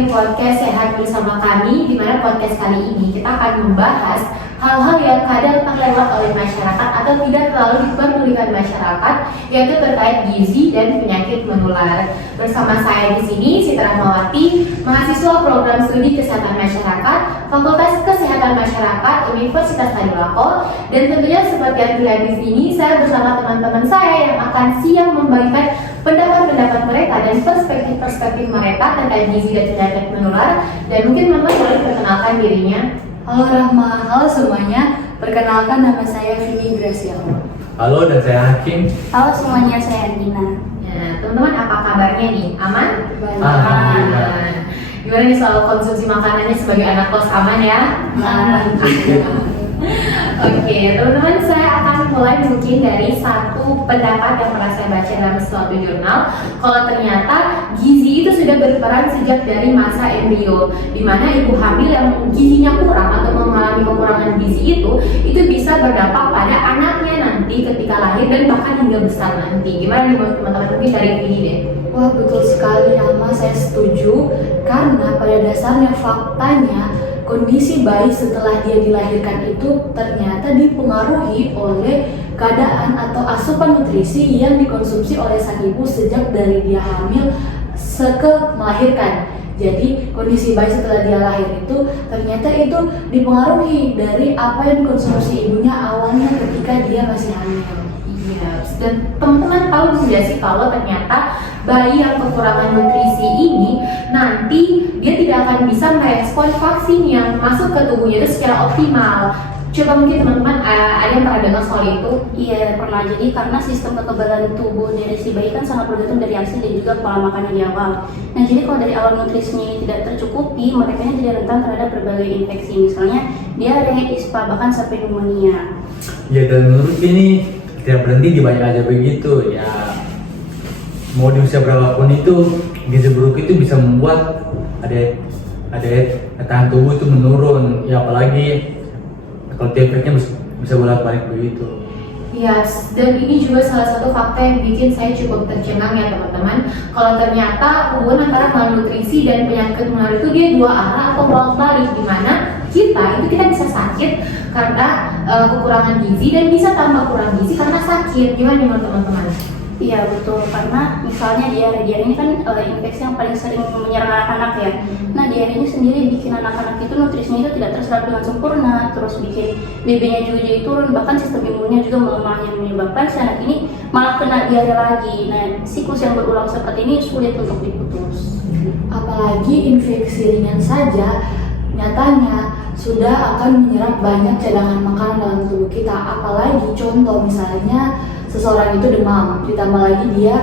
di podcast Sehat Bersama Kami, di mana podcast kali ini kita akan membahas hal-hal yang kadang terlewat oleh masyarakat atau tidak terlalu diperdulikan masyarakat, yaitu terkait gizi dan penyakit menular. Bersama saya di sini, Siti Rahmawati, mahasiswa program studi kesehatan masyarakat, Fakultas Kesehatan Masyarakat, Universitas Tadulako, dan tentunya seperti yang terlihat di sini, saya bersama teman-teman saya yang akan siap membagikan pendapat-pendapat mereka dan perspektif-perspektif mereka terkait gizi dan penyakit menular. Dan mungkin teman-teman boleh perkenalkan dirinya. Halo Rahma, halo semuanya. Perkenalkan, nama saya Vini Gracia. Halo, dan saya Hakim. Halo semuanya, saya Andina. Nah, teman-teman apa kabarnya nih? Aman? Alhamdulillah. Gimana nih soal konsumsi makanannya sebagai anak kos, aman ya? Aman. Oke, teman-teman, saya akan mulai mungkin dari satu pendapat yang pernah saya baca dalam suatu jurnal. Kalau ternyata gizi itu sudah berperan sejak dari masa embrio, di mana ibu hamil yang gizinya kurang atau mengalami kekurangan gizi itu bisa berdampak pada anaknya nanti ketika lahir dan bahkan hingga besar nanti. Gimana nih teman-teman, mungkin dari ini deh. Wah, betul sekali Rahma, saya setuju. Karena pada dasarnya faktanya kondisi bayi setelah dia dilahirkan itu ternyata dipengaruhi oleh keadaan atau asupan nutrisi yang dikonsumsi oleh sang ibu sejak dari dia hamil ke melahirkan. Jadi kondisi bayi setelah dia lahir itu ternyata itu dipengaruhi dari apa yang dikonsumsi ibunya awalnya ketika dia masih hamil. Iya, dan teman-teman tahu tidak sih kalau ternyata bayi yang kekurangan nutrisi ini nanti dia tidak akan bisa merespon vaksin yang masuk ke tubuhnya itu secara optimal. Coba mungkin teman-teman ada yang pernah dengar soal itu? Iya, pernah. Jadi karena sistem kekebalan tubuh dari si bayi kan sangat bergantung dari ASI dan juga pola makannya di awal. Nah, jadi kalau dari awal nutrisinya ini tidak tercukupi, mereka jadi rentan terhadap berbagai infeksi. Misalnya diare, ispa, bahkan sampai pneumonia. Ya, dan menurut ini tidak berhenti di banyak aja begitu ya. Mau di usia berapapun itu, gizi buruk itu bisa membuat ada tahan tubuh itu menurun. Ya, apalagi kalau efeknya bisa bolak-balik begitu. Yes, dan ini juga salah satu fakta yang bikin saya cukup tercengang ya teman-teman. Kalau ternyata hubungan antara malnutrisi dan penyakit menular itu dia dua arah atau bolak-balik, di mana kita bisa sakit karena kekurangan gizi dan bisa tambah kurang gizi karena sakit. Gimana nih teman-teman? Iya, betul. Karena misalnya diare ini kan infeksi yang paling sering menyerang anak-anak ya. Nah, diare ini sendiri bikin anak-anak itu nutrisinya itu tidak terserap dengan sempurna, terus bikin BB-nya juga jadi turun, bahkan sistem imunnya juga melemah yang menyebabkan si anak ini malah kena diare lagi. Nah, siklus yang berulang seperti ini sulit untuk diputus. Apalagi infeksi ringan saja nyatanya sudah akan menyerap banyak cadangan makanan dalam tubuh kita. Apalagi contoh misalnya seseorang itu demam, ditambah lagi dia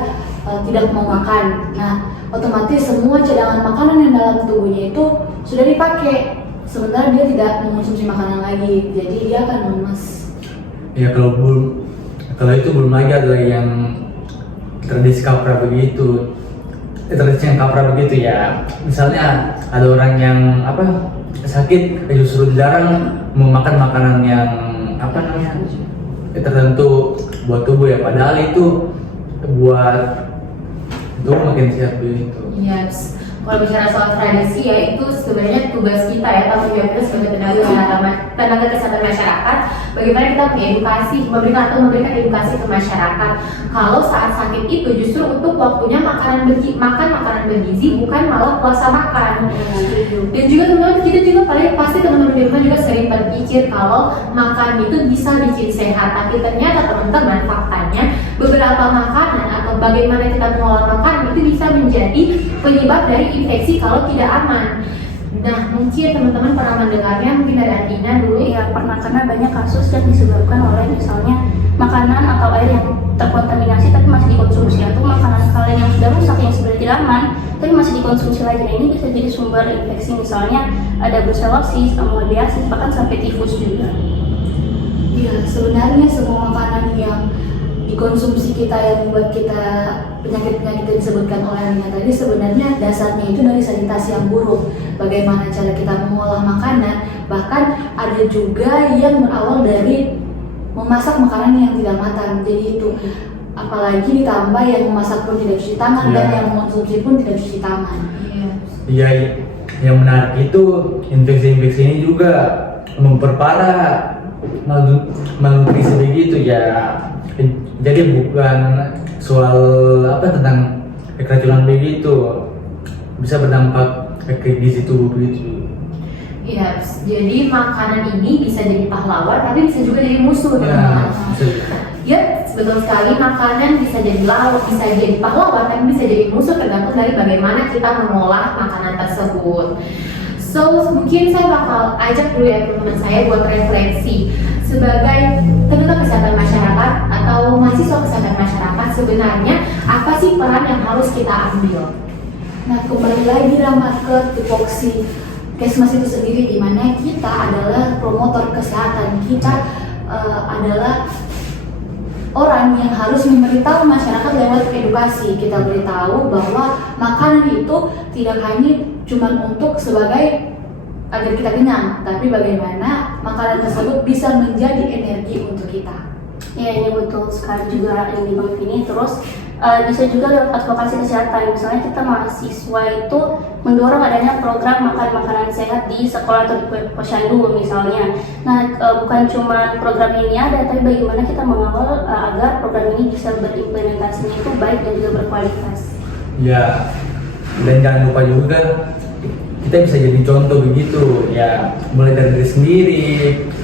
tidak mau makan. Nah, otomatis semua cadangan makanan yang dalam tubuhnya itu sudah dipakai, sementara dia tidak mengonsumsi makanan lagi, jadi dia akan lemas. Ya, kalau itu belum lagi ada yang tradisi kaprah begitu. Tradisi yang kaprah begitu ya. Misalnya ada orang yang sakit, justru dilarang memakan makanan yang tertentu buat tubuh ya, padahal itu buat tubuh makin sehat begitu. Yes. Kalau bicara soal tradisi ya, itu sebenarnya tugas kita ya, tanggung jawab kita sebagai tenaga kesehatan masyarakat, bagaimana kita memberikan edukasi ke masyarakat kalau saat sakit itu justru untuk waktunya makan makanan bergizi, bukan malah puasa makan. Dan juga teman-teman, kita juga pasti teman-teman di rumah juga sering berpikir kalau makan itu bisa bikin sehat, tapi ternyata teman-teman faktanya beberapa makanan atau bagaimana kita mengolah makanan itu bisa menjadi penyebab dari infeksi kalau tidak aman. Nah, mungkin teman-teman pernah mendengarnya, mungkin dari Andina dulu. Ya, pernah, karena banyak kasus yang disebabkan oleh misalnya makanan atau air yang terkontaminasi tapi masih dikonsumsi, atau makanan kalian yang sudah rusak yang sebenarnya tidak aman tapi masih dikonsumsi lagi. Nah, ini bisa jadi sumber infeksi, misalnya ada brucellosis, amodiasis, bahkan sampai tifus juga. Iya, sebenarnya semua makanan yang dikonsumsi kita yang membuat kita penyakit-penyakit yang disebutkan oleh Andina tadi sebenarnya dasarnya itu dari sanitasi yang buruk. Bagaimana cara kita mengolah makanan, bahkan ada juga yang berawal dari memasak makanan yang tidak matang. Jadi itu apalagi ditambah yang memasak pun tidak cuci tangan dan yang mengonsumsi pun tidak cuci tangan. Iya, Yang menarik itu infeksi-infeksi ini juga memperparah malnutrisi begitu ya. Jadi bukan soal tentang keracunan begitu, bisa berdampak ke gizi tubuh begitu. Iya, jadi makanan ini bisa jadi pahlawan, tapi bisa juga jadi musuh, Ya, teman-teman. bisa. Ya, betul sekali, makanan bisa jadi lawan, bisa jadi pahlawan, tapi bisa jadi musuh tergantung dari bagaimana kita mengolah makanan tersebut. So, mungkin saya bakal ajak dulu ya teman-teman saya buat refleksi sebagai tenaga kesehatan masyarakat atau mahasiswa kesehatan masyarakat, sebenarnya apa sih peran yang harus kita ambil? Nah, kembali lagi Rama ke tupoksi Kesmas itu sendiri, di mana kita adalah promotor kesehatan, kita adalah orang yang harus memberitahu masyarakat lewat edukasi. Kita beritahu bahwa makanan itu tidak hanya cuma untuk sebagai agar kita kenyang, tapi bagaimana makanan tersebut bisa menjadi energi untuk kita. Ya, ini betul sekali juga yang di Bang Vini. Terus bisa juga lewat advokasi kesehatan. Misalnya kita mahasiswa itu mendorong adanya program makan makanan sehat di sekolah atau di posyandu misalnya. Nah, bukan cuma program ini ada, tapi bagaimana kita mengawal agar program ini bisa berimplementasinya itu baik dan juga berkualitas. Ya, dan jangan lupa juga kita bisa jadi contoh begitu ya, mulai dari diri sendiri,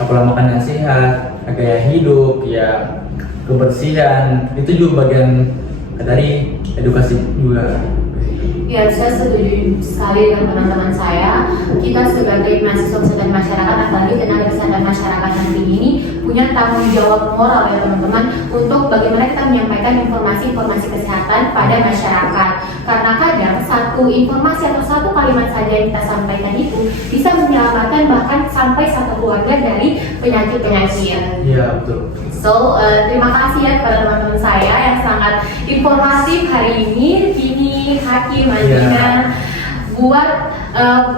pola makan yang sehat, gaya hidup, ya kebersihan, itu juga bagian dari edukasi juga. Ya, saya setuju sekali dengan teman-teman saya. Kita sebagai mahasiswa kesehatan masyarakat, apalagi tenaga kesehatan masyarakat nanti ini, punya tanggung jawab moral ya teman-teman, untuk bagaimana kita menyampaikan informasi-informasi kesehatan pada masyarakat. Karena kadang satu informasi atau satu kalimat saja yang kita sampaikan itu bisa menyelamatkan bahkan sampai satu keluarga dari penyakit-penyakit. Iya, betul. So, terima kasih ya kepada teman-teman saya yang sangat informatif hari ini, Vini, Hakim, Andina, buat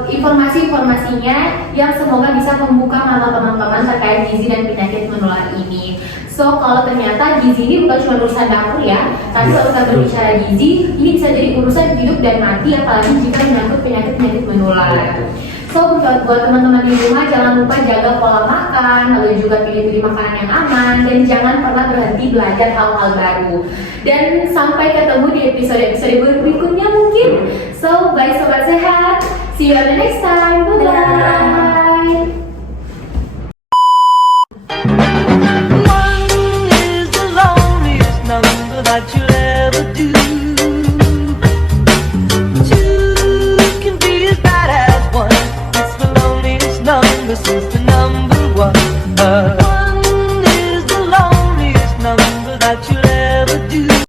informasi-informasinya yang semoga bisa membuka mata teman-teman terkait gizi dan penyakit menular ini. So, kalau ternyata gizi ini bukan cuma urusan dapur ya, tapi kalau kita berbicara gizi, ini bisa jadi urusan hidup dan mati, apalagi jika menyangkut penyakit-penyakit menular. So, buat teman-teman di rumah, jangan lupa jaga pola makan, lalu juga pilih-pilih makanan yang aman, dan jangan pernah berhenti belajar hal-hal baru. Dan sampai ketemu di episode-episode berikutnya mungkin. So, bye Sobat Sehat. See you on the next time. Bye-bye. One is the loneliest number that you'll ever do. Two can be as bad as one. It's the loneliest number since